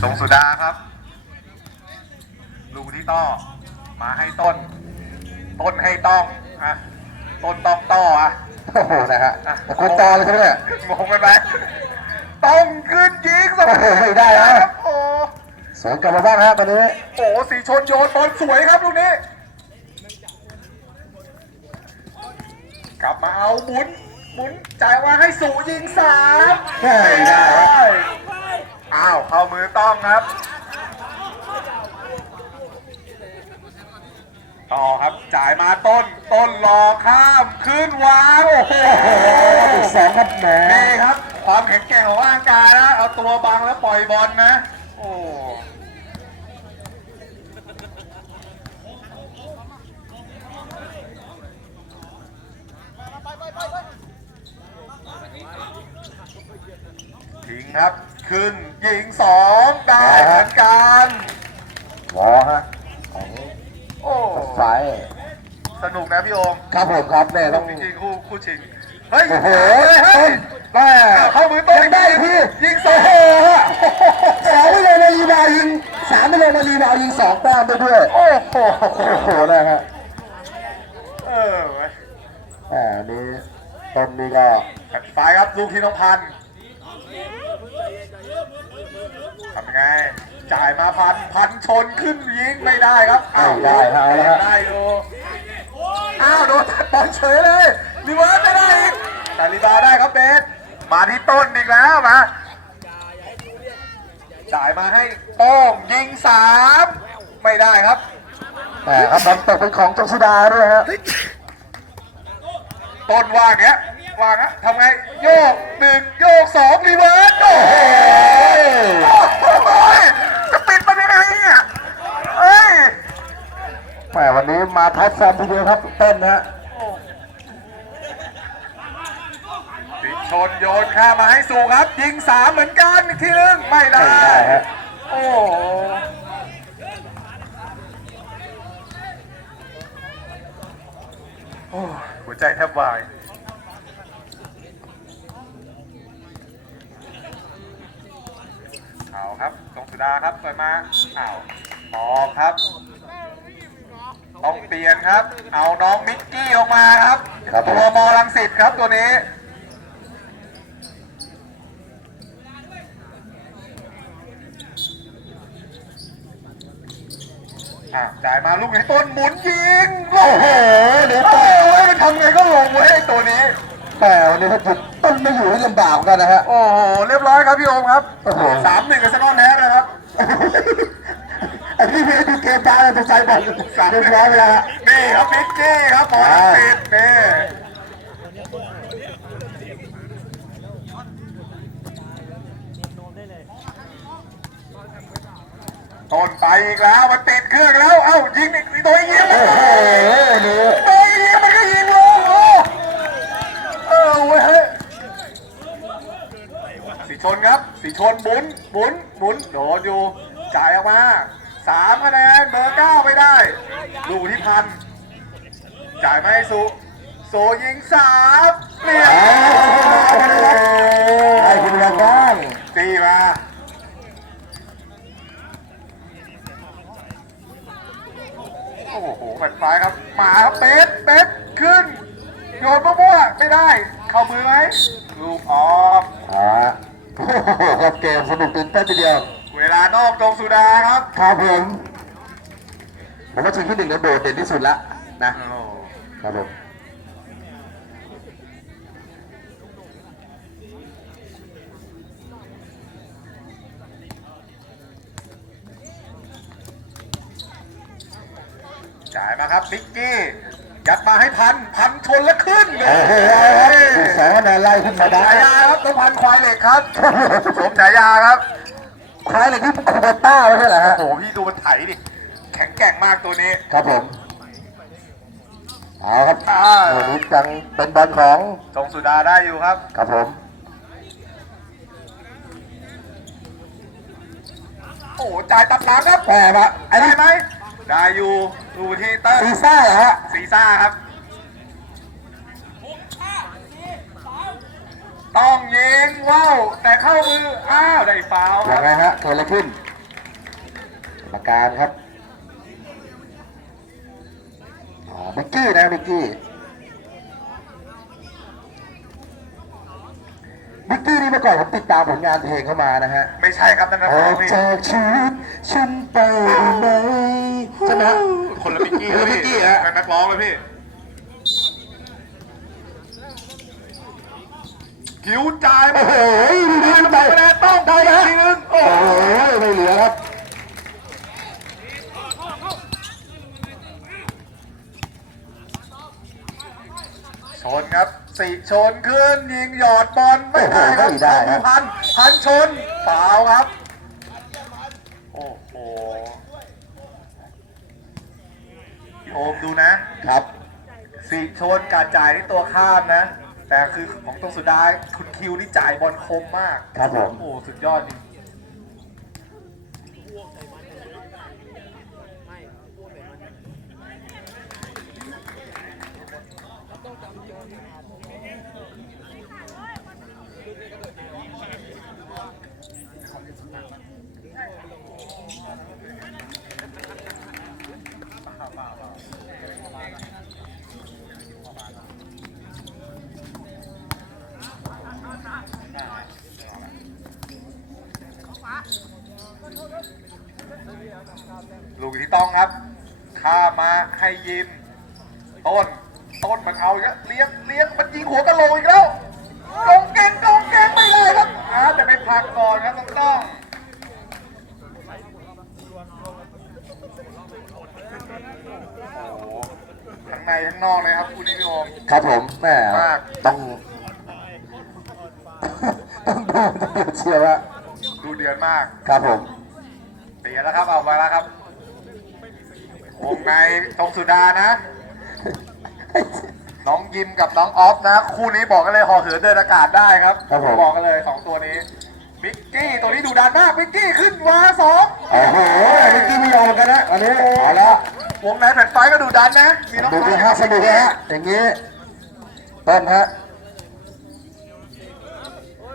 ทรงสุดาครับ ลูกที่ต้อมาให้ต้น ต้นให้ต้องอะต้นต้องต้ออะโอ้โหนะฮะตะโกนต่อเลยครับเนี่ยงงไปไหมต้องขึ้นยิงสองโอ้โหไม่ได้นะครับโอ้สวนกลับมาบ้างฮะตอนนี้โหสีชนโยนบอลสวยครับลูกนี้ กลับมาเอาหมุนหมุนจ่ายมาให้สูยิงสามไม่ได้ครับอ้าวเข้ามือต้องครับ ต่อครับจ่ายมาต้นต้นรอข้ามขึ้นวางโอ้โหอีกสองครับแหมนี่ครับ ความแข็งแกร่งของร่างกายนะเอาตัวบังแล้วปล่อยบอลนะ โอ้ทิ้งครับ ขึ้นยิงสองได้เหมือนกันวอฮะของโอ้ไฟสนุกนะพี่โอมครับผมครับเนี่ยต้ต้อองงจริงๆคู่คู่ชิงเฮ้ยโอ้โหเฮ้ยต้นแม่เข้ามือต้นยังได้พี่ยิงสองโอ้โหฮะสองไม่ลงมารีบาวยิงสามไม่ลงมารีบาวยิงสองแต้มไปด้วยโอ้โหโอ้โหนะฮะเออเว้ยอ่านี่ต้นนี้ก็ไปครับลูกที่น้องพันธุ์ ทำยังไง จ่ายมาพันพันชนขึ้นยิงไม่ได้ครับอ้าวไม่ได้ฮะเอาละฮะ ได้ดูอ้าวโดนตัดบอลเฉยเลยรีเวิร์สไม่ได้อีกแต่รีบาวได้ครับเบสมาที่ต้นอีกแล้วมาจ่ายมาให้โป้งยิงสามไม่ได้ครับ แต่ครับบอลตกเป็นของจงสุดาด้วยฮะต้นวางเงี้ยวางนะทำไงโยกหนึ่งโยกสองรีเวิร์สโอ้โหโอ้โหจะปิดมันยังไงเนี่ยเอ้ย แหมวันนี้มาท็อป ฟอร์มทีเดียวครับเต้นฮะติดชนโยนข้ามมาให้สู่ครับ ยิงสามเหมือนกันอีกทีนึงไม่ได้ ไม่ได้ฮะโอ้โหโอ้หัวใจแทบวายเอาครับตรงสุดาครับเปิดมาเอาออกครับ ต้องเปลี่ยนครับ เอาน้องมิกกี้ออกมาครับครับผมตัวมอลังสิตครับตัวนี้อะจ่ายมาลูกไหนต้นหมุนยิง โอ้โหเดี๋ยวโอ้ยมันทำไงก็ลงเว้ยตัวนี้แหมวันนี้ถ้าจุดต้นไม่อยู่นี่ลำบากเหมือนกันนะฮะ โอ้โห เรียบร้อยครับพี่โอมครับโอ้โหสามหนึ่งกับซนอนแท้นะครับ อันนี้ไม่ได้ดูเกมกาเลยตัวใจบอลเรียบร้อยไปแล้วฮะนี่ครับมิกกี้ครับบอลติดนี่ต้นไปอีกแล้วมันติดเครื่องแล้ว เอ้ายิงอีกตัวยิงโอ้โหตัวยิงมันก็ยิงลงโอ้เออเว้ยเฮ้ยสีชนครับสีชนหมุนหมุนหมุนโดนอยู่จ่ายออกมา สามคะแนนเบอร์เก้าไม่ได้ ดูที่พัน จ่ายมาให้สุโซยิงสามเรียบไอ้คุณยังบ้างตีมาโอ้โหแฟนไฟครับ มาครับเป๊ะเป๊ะขึ้นโยนมั่วๆไม่ได้ เข้ามือไหมลูกออกอ่าโอ้โหครับเกมสนุกตื่นเต้นทีเดียว เวลานอกตรงสุดาครับครับผมผมว่าทีมที่หนึ่งเนี่ยโดดเด่นที่สุดละนะโอ้ครับผมจ่ายมาครับบิ๊กกี้ยัดมาให้พันพันชนแล้วขึ้นโอ้โหครับถูกสองคะแนนไล่ขึ้นมาได้ ฉายาครับต้องพันควายเหล็กครับ สมฉายาครับ คล้ายเลยที่คูเบต้าไม่ใช่เหรอฮะโอ้โหพี่ดูมันไถดิ แข็งแกร่งมากตัวนี้ ครับผมเอาครับอ่าวันนี้จังเป็นบอลของทรงสุดาได้อยู่ครับ ครับผม โอ้โหจ่ายตับหลังครับแต่ว่าอันได้นี้ไหม ได้อยู่ดูที่เตอร์ซีซ่าเหรอฮะ ซีซ่าครับ ต้องยิงว้าวแต่เข้ามือ อ้าว ได้ฟาวล์คยัรังบไงฮะเกิดอะไรขึ้นกรรมการครับอ๋อเบกกี้นะเบกกี้เบกกี้นี่เมื่อก่อนผมติดตามผลงานเพลงเข้ามานะฮะ ไม่ใช่ครับนั่นนะอคอรับกนี่จากชีวิตฉันไปได้ไหมใช่ไหมฮะ คนละพิกกี้คนละพิกกี้ฮะนักร้องเลยพี่ คิวจ่ายโอ้มาโหดูดิไปไปไปเลยต้องได้อีนะกทีนึงโอ้โอ้โหไม่เหลือครับชนครับสี่ชนขึ้นยิงหยอดบอลไม่ได้ครับไม่ได้ครับพันพันชนฟาวล์ครับ โอ้โหพี่โอมดูนะครับสีชนการจ่ายที่ตัวข้ามนะ แต่คือของตรงสุดท้ายคุณคิวนี่จ่ายบอลคมมากครับผม โอ้สุดยอดจริง ลูกที่ต้องครับข้ามมาให้ยิมต้น ต้นมันเอาอีกแล้วเลี้ยงเลี้ยงมันยิงหัวกะโหลกอีกแล้วกองเก่งกองเก่งไม่ได้ครับอ่าแต่ไปผลักก่อนครับต้องต้องโอ้โหทั้งในทั้งนอกเลยครับคู่นี้พี่โอม ครับผมแม่มาก ต้อง ต้องดูเชียวว่าดูเดือนมาก ครับผมเตียแล้วครับเอามาแล้วครับ วงในตรงสุดานะ น้องยิมกับน้องออฟนะ คู่นี้บอกกันเลยห่อเหินเดินอากาศได้ครับครับผมบอกกันเลยสองตัวนี้มิกกี้ตัวนี้ดูดันมากมิกกี้ขึ้นมาสองโอ้โหเมื่อกี้ไม่ยอมกันนะอันนี้เอาละวงในแผ่นไฟก็ดูดันนะมีน้องดูไฟดีฮะสนุกนะฮะอย่างนี้ต้นฮะ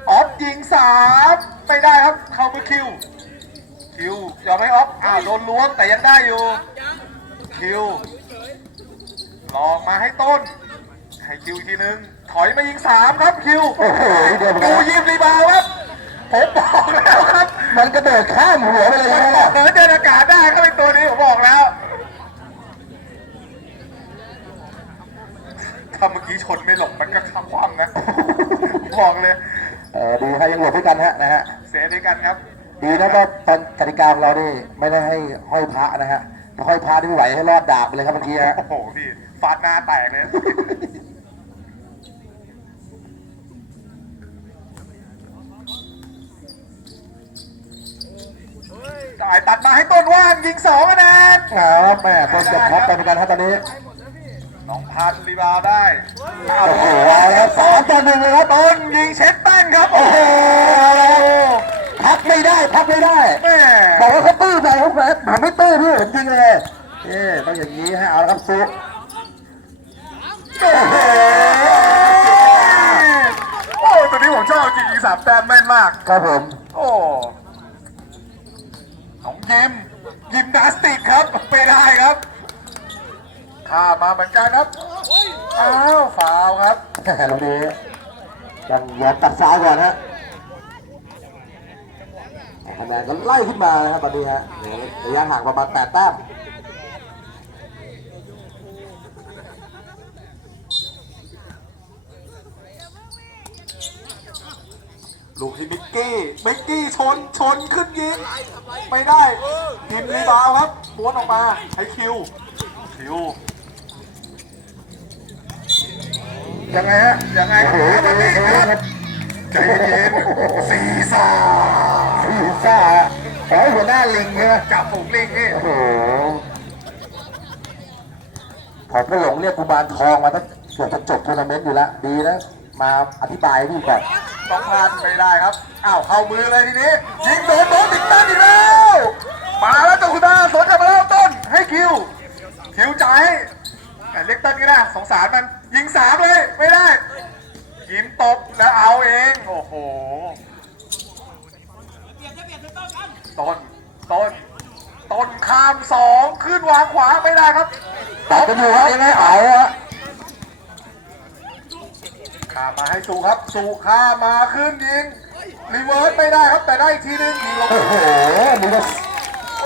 ออฟยิงสามไม่ได้ครับเข้ามือคิว คิวยอมให้ออฟอ้าวโดนล้วงแต่ยังได้อยู่ คิวลองมาให้ต้น ให้คิวอีกทีนึง ถอยมายิงสามครับคิวโอ้โหเดี๋ยวดูยิงรีบาวด์ครับ ผมบอกแล้วครับมันกระโดดข้ามหัวไปเลยมันนะบอกเหินเดินอากาศได้ครับเป็นตัวนี้ผมบอกแล้วถ้าเมื่อกี้ชนไม่หลบมันก็ข้ามคว่ำนะ ผมบอกเลย เออดูให้ยังหลบด้วยกันฮะนะฮะเสียด้วยกันครับ ดีนะว่าตอนกติกาของเรานี่ไม่ได้ให้ห้อยพระนะฮะ ถ้าห้อยพระที่ไม่ไหวให้รอดดาบไปเลยครับเมื่อกี้ฮะ โอ้โหพี่ฟาดหน้าแตกเลย จ่ายตัดมาให้ต้นว่างยิงสองคะแนนครับแม่ต้นเจ็บครับไปเหมือนกันฮะตอนนี้ น้องพันรีบาวด์ได้โอ้โหเอาแล้วสามต่อหนึ่งเลยครับต้นยิงเช็ดแป้นครับ โอ้โอ้โหโห พักไม่ได้พักไม่ได้แม่บอกว่าเขาตื้อไปเขาแบบผมไม่ตื้อพี่ผมจริงเลยเอ๊ต้องอย่างนี้ให้เอาละครับซุปโอ้โหโอ้ตัวนี้ผมชอบจริงยิงสามแต้มแม่นมากครับผม โอ้น้องยิมยิมนาสติกครับไม่ได้ครับข้ามมาเหมือนกันครับอ้าวฟาวล์ครับแหมตรงนี้ยังยอมตัดซ้ายก่อนฮะ คะแนนก็ไล่ขึ้นมานะครับตอนนี้ฮะระยะห่างประมาณแปดแต้มลูกที่มิกกี้ มิกกี้ชน ชนขึ้นยิง ไม่ได้ทีมรีบาวครับม้วนออกมาให้คิว คิว ยังไงฮะ ยังไงโอ้โหครับ ใจเย็นๆสี่สามพี่ซ่าขอให้หัวหน้าลิงใช่ไหมจับฝูงลิงนี่โอ้โหพอพระหลงเรียกกุมารทองมาตั้งเกือบจะจบทัวร์นาเมนต์อยู่แล้วดีนะมาอธิบายให้พี่ก่อนต้องพลาดไม่ได้ครับอ้าวเข้ามือเลยทีนี้ยิงโดนโดนติดตั้งอีกแล้วมาแล้วเจ้าคุณตาสวนกลับมาแล้วต้นให้คิว คิวจ่ายให้แต่เล็กต้นก็ได้สงสารมันยิงสามเลยไม่ได้ ยิมตบแล้วเอาเอง โอ้โห ต้น ต้น ต้นข้ามสองขึ้นวางขวาไม่ได้ครับตัดกันอยู่ครับยังไงเอาฮะข้ามมาให้สูครับ สูข้ามมาขึ้นยิง รีเวิร์สไม่ได้ครับแต่ได้อีกทีนึงยิงลงโอ้โหนี่ก็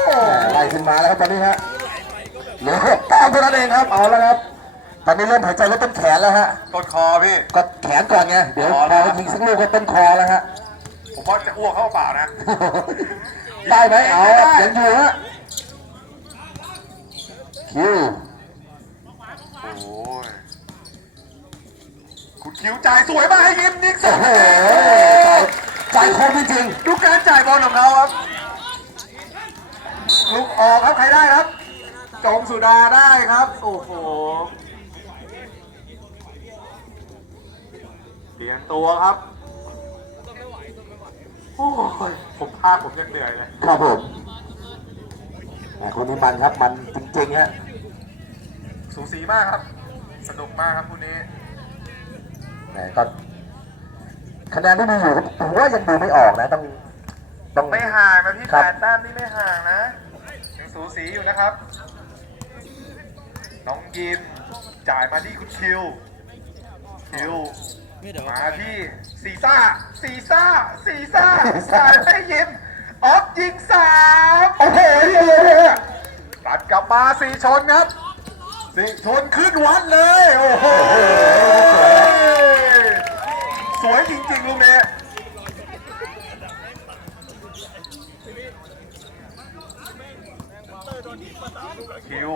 โอ้ไล่ขึ้นมาแล้วครับตอนนี้ฮะเหลือหกแต้มเท่านั้นเองครับ เอาแล้วครับ ตอนนี้เริ่มหายใจลดต้นแขนแล้วฮะต้นคอพี่ ก็แขนก่อนไงเดี๋ยวพอไปยิงสักลูกก็ต้นคอแล้วฮะ ผมว่าจะอ้วกเข้าเปล่านะ ได้ไหมเอาครับยังอยู่ฮะคิวโอ้ยคุณคิวจ่ายสวยมากให้ยิมนิกสโอ้องโหใจคมจริงดูการจ่ายบอลของเขาครับ ลูกออกครับใครได้ครับจงสุดาได้ครับ โอ้โห เปลี่ยนตัวครับโอ้ยผมพาผมยังเหนื่อยเลยๆครับผมแหม่คนนี้มันครับ มันจริงๆฮะสูสีมากครับ สนุกมากครับคู่นี้แหมก็คะแนนที่มีอยู่ผมว่ายังดูไม่ออกนะ ต้องต้อง ไม่ห่างนะพี่ครัแปบ ดแต้มนี่ไม่ห่างนะยังสูสีอยู่นะครับ น้องยิมจ่ายมาที่คุณคิว คิว มาที่ซีซ่าซีซ่าซีซ่าจ่ายให้ยิมออฟยิงสามโอ้โหเยตัดกลับมาสีชนครับสีชนขึ้นวัดเลย โอ้โห สวยจริงๆลูกนี้คิว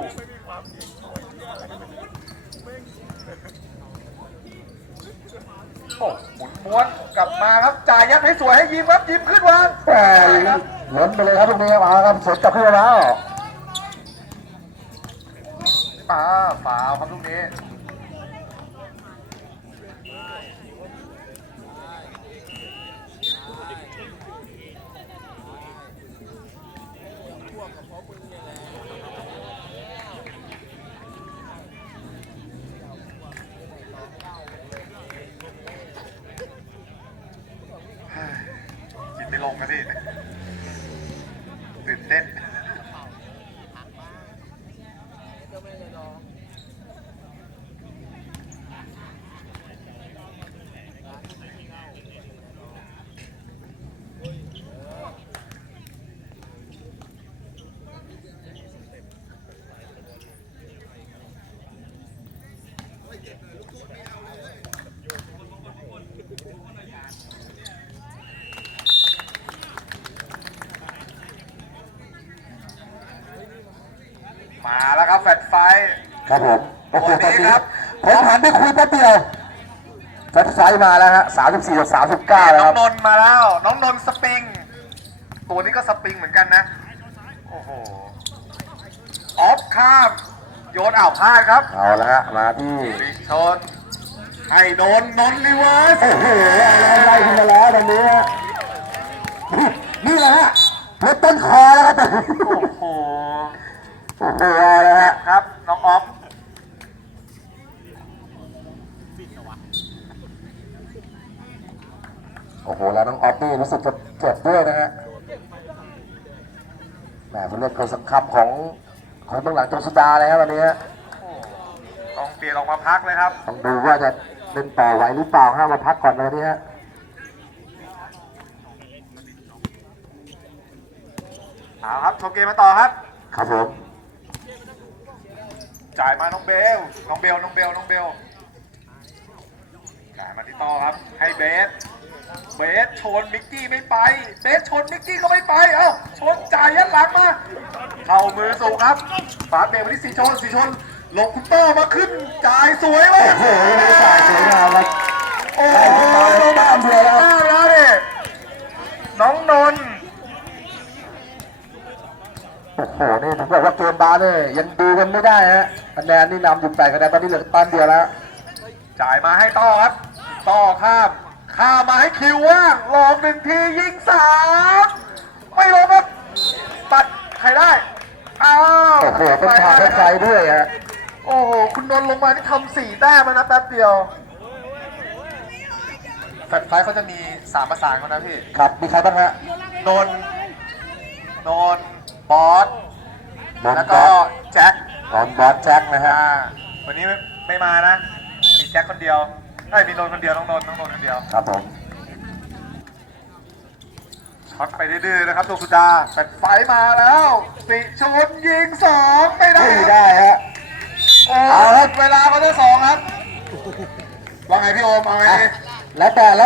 โอ้หมุนม้วนกลับมาครับจ่ายยัดให้สวยให้ยิ้มครับยิ้มขึ้นวางแหมล้นไปเลยครับตรงนี้ครับเอาครับสดกลับขึ้นมาแล้วมาฝาวครับลูกนี้ มาแล้วครับแฟดไฟท์ครับผมโอ้โหวันนี้ครับผมหันไปคุยแป๊บเดียวแฟนไฟมาแล้วฮะสามสิบสี่ต่อสามสิบเก้าแล้วน้คอรังบนนท์มาแล้ว น้องนนท์สปริง ตัวนี้ก็สปริงเหมือนกันนะ โอ้โห ออฟข้าม โยนอ่าวพลาดครับ เอาละฮะ มาที่ปิชนให้นนท์นนท์รีเวิร์ส โอ้โหเอาแล้วไล่ขึ้นมาแล้วตอนนี้ฮะนี่นี่แหละฮะรถต้นคอแล้วครับตอนนี้โอ้โห โอ้โหเอาละฮะครับ น้องออฟโอ้โห แล้วน้องออฟนี่รู้สึกจะเจ็บด้วยนะฮะแหมเป็นเรื่องเกินสังคับของของเบื้องหลังจงสุดาเลยครับวันนี้ฮะโอ้ต้องเปลี่ยนออกมาพักเลยครับ ต้องดูว่าจะเล่นต่อไหวหรือเปล่าห้ามมาพักก่อนเลยนี่ฮะเอาครับชมเกมมาต่อครับ ครับผม จ่ายมาน้องเบล น้องเบล น้องเบล น้องเบล จ่ายมาที่ต่อครับ ให้เบส เบสชนมิกกี้ไม่ไป เบสชนมิกกี้ก็ไม่ไป เอ้า ชนจ่ายยัดหลังมา เข้ามือสูงครับฝาเบรกมาที่สีชนสีชนลงคุณโต้มาขึ้นจ่ายสวยเลยโอ้โหไม่จ่ายสวยงามเลยโอ้ได้โหขึ้นมาเลยบ้านเดียวแล้วได้แล้วเนี่ยน้องนนท์ โอ้โหนี่ผมบอกว่าเกมบาสเนี่ยยังดูกันไม่ได้ฮะคะแนนนี่นำอยู่แปดคะแนนตอนนี้เหลือตันเดียวแล้วจ่ายมาให้ต่อครับต่อข้าม ข้ามมาให้คิวว่างลองหนึ่งทียิงสามไม่ลงครับตัดใครได้อ้าวโอ้โหเป็นทางไกลด้วยฮะโอ้โหคุณนนท์ลงมาที่ทำสี่แต้มนะแป๊บเดียวแฟลตไฟเขาจะมีสามประสานเขานะพี่ ครับ มีใครบ้างฮะนนนน บอสนนแล้วท์บก็อสแจ็คนนท์บอสแจ็คนะฮะอ่าวันนี้ไม่ไม่มานะ มีแจ็คคนเดียวเอ้ยมีนนท์คนเดียวน้องนนท์น้องนนท์คนเดียวครับผมช็อตไปดื้อๆนะครับตัวสุดาแฟลตไฟท์มาแล้วสิชนยิงสองไม่ได้ไม่ได้ฮะ โอ้เอาครับเวลาเขาได้สองครับ ว่าไงพี่โอม เอาไงอะดี แล้วแต่แล้ว